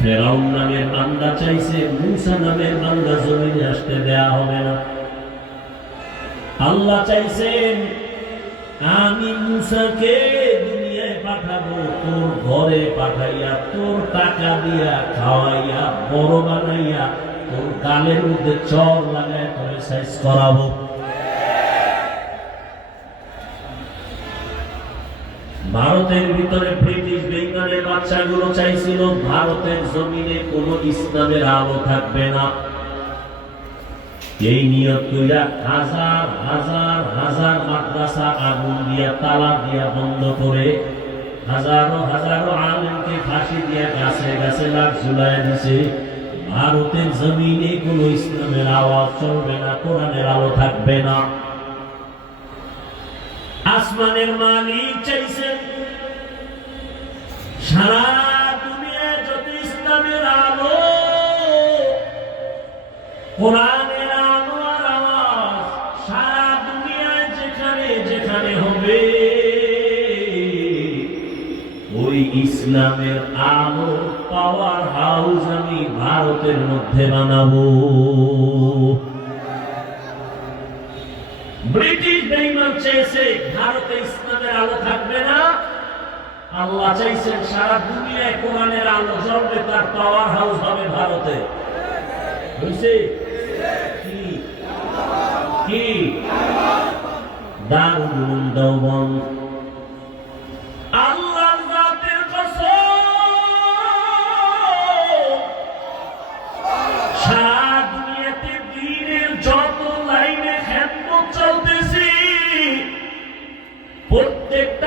ফেরাউন নামের বান্দা চাইছে, মুসা নামের বান্দা জমিনে আসতে দেয়া হবে না। আল্লাহ চাইছেন, আমি মুসাকে দুনিয়ায় পাঠাবো, তোর ঘরে পাঠাইয়া, তোর টাকা দিয়া খাওয়াইয়া, বড় বানাইয়া, তোর গালের মধ্যে চর লাগায় তোরে সাইজ করাবো। ভারতের ভিতরে ব্রিটিশ, বেঙ্গলের বাচ্চাগুলো চাইছিল ভারতের জমিনে কোনো ইসলামের আলো থাকবে না। এই নিয়ত কইরা হাজার হাজার হাজার মাদ্রাসা আগুন দিয়া, তালা দিয়া বন্ধ করে হাজারো হাজারো আলেমকে ফাঁসি দিয়া গাছে গাছে লাখ ঝুলাই দিছে। ভারতের জমিনে কোনো ইসলামের আওয়াজ চলবে না, কোরআনের আলো থাকবে না। আসমানের মালিক চাইছেন, সারা দুনিয়ায় যত ইসলামের আলো, কোরআনের আলো আর আওয়াজ সারা দুনিয়ায় যেখানে যেখানে হবে, ওই ইসলামের আলো পাওয়ার হাউস আমি ভারতের মধ্যে বানাবো। ব্রিটিশ বেইমান চেয়েছে, ভারতে ইসলামের আলো থাকবে না। আল্লাহ চাইছেন সারা দুনিয়ায় কোরআনের আলো জ্বলবে, তার পাওয়ার হাউস হবে ভারতে। বুঝছি? কি? কি? দারুল প্রত্যেকটা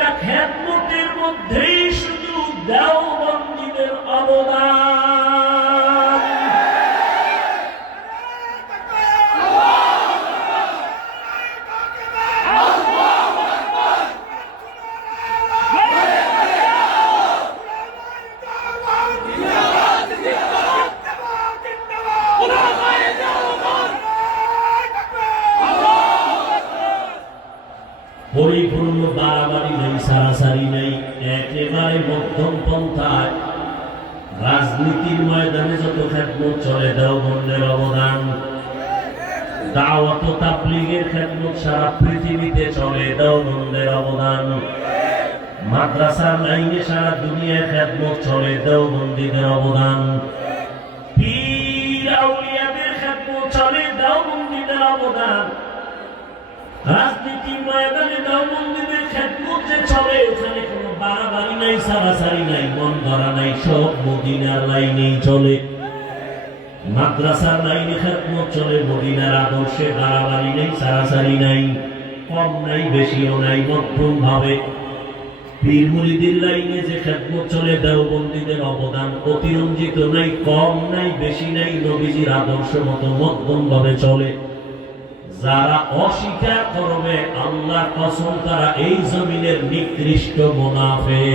পরিপূর্ণ বাড়াবাড়ি নেই, সারাসারি নেই, একেবারে মধ্যম পন্থায় রাজনীতির ময়দানে যত খেদমত চলে, দেওবন্দের অবদান, দাওয়াত তাবলীগের খেদমত সারা পৃথিবীতে চলে, দেওবন্দের অবদান, মাদ্রাসার লাইনে সারা দুনিয়ায় খেদমত চলে, দেওবন্দীদের অবদান। পীর আউলিয়াদের দেওবন্দীদের অবদান। রাজনীতির ময়দানে দেওবন্দীদের খেদমত চলে। ওখানে কোনো বাড়াবাড়ি নাই, সারাসারি নাই, মন ধরা নাই, সব মদিনার লাইনেই চলে। মাদ্রাসার লাইনে খেদমত চলে, মদিনার আদর্শে বাড়াবাড়ি নেই, সারাসারি নাই, কম নাই, বেশিও নাই, মধ্যম ভাবে। পীর লাইনে যে খেদমত চলে, দেওবন্দীদের অবদান অতিরঞ্জিত নাই, কম নাই, বেশি নাই, নবীজির আদর্শ মতো মধ্যম ভাবে চলে। যারা অস্বীকার করবে আল্লাহ কসম তারা এই জমিনের নিকৃষ্ট মুনাফে